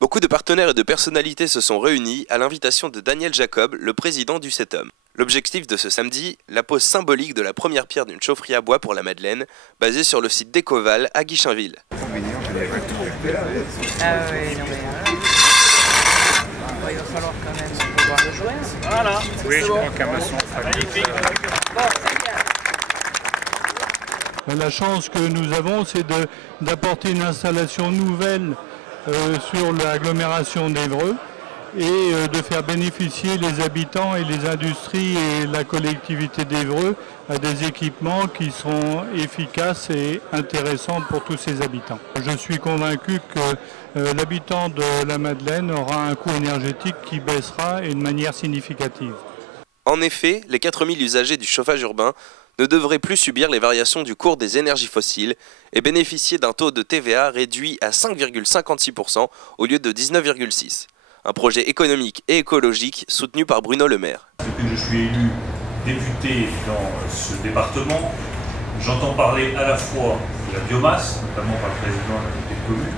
Beaucoup de partenaires et de personnalités se sont réunis à l'invitation de Daniel Jacob, le président du CETOM. L'objectif de ce samedi, la pose symbolique de la première pierre d'une chaufferie à bois pour la Madeleine, basée sur le site d'Ecoval à Guichainville. Ah oui, non mais il va falloir quand même pouvoir le jouer. Voilà. Oui, je crois qu'un maçon. Magnifique. Bon, c'est bien. La chance que nous avons, c'est d'apporter une installation nouvelle sur l'agglomération d'Évreux et de faire bénéficier les habitants et les industries et la collectivité d'Évreux à des équipements qui sont efficaces et intéressants pour tous ces habitants. Je suis convaincu que l'habitant de la Madeleine aura un coût énergétique qui baissera et de manière significative. En effet, les 4000 usagers du chauffage urbain ne devraient plus subir les variations du cours des énergies fossiles et bénéficier d'un taux de TVA réduit à 5,56% au lieu de 19,6%. Un projet économique et écologique soutenu par Bruno Le Maire. Depuis que je suis élu député dans ce département, j'entends parler à la fois de la biomasse, notamment par le président de la petite commune,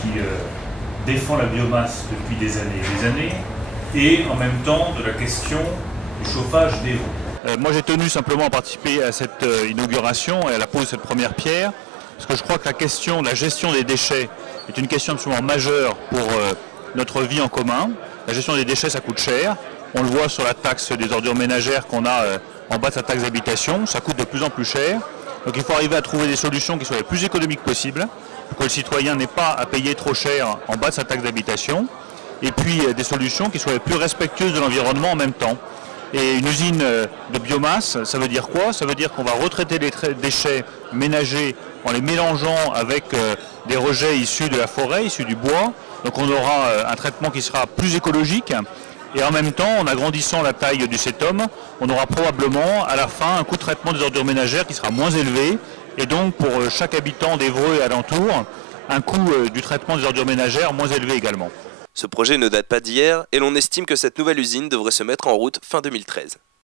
qui défend la biomasse depuis des années, et en même temps de la question du chauffage d'Évreux. Moi j'ai tenu simplement à participer à cette inauguration et à la pose de cette première pierre, parce que je crois que la question de la gestion des déchets est une question absolument majeure pour notre vie en commun. La gestion des déchets, ça coûte cher. On le voit sur la taxe des ordures ménagères qu'on a en bas de sa taxe d'habitation. Ça coûte de plus en plus cher. Donc il faut arriver à trouver des solutions qui soient les plus économiques possibles, pour que le citoyen n'ait pas à payer trop cher en bas de sa taxe d'habitation. Et puis des solutions qui soient les plus respectueuses de l'environnement en même temps. Et une usine de biomasse, ça veut dire quoi? Ça veut dire qu'on va retraiter les déchets ménagers en les mélangeant avec des rejets issus de la forêt, issus du bois. Donc on aura un traitement qui sera plus écologique. Et en même temps, en agrandissant la taille du CETOM, on aura probablement à la fin un coût de traitement des ordures ménagères qui sera moins élevé. Et donc pour chaque habitant d'Évreux et alentour, un coût du traitement des ordures ménagères moins élevé également. Ce projet ne date pas d'hier et l'on estime que cette nouvelle usine devrait se mettre en route fin 2013.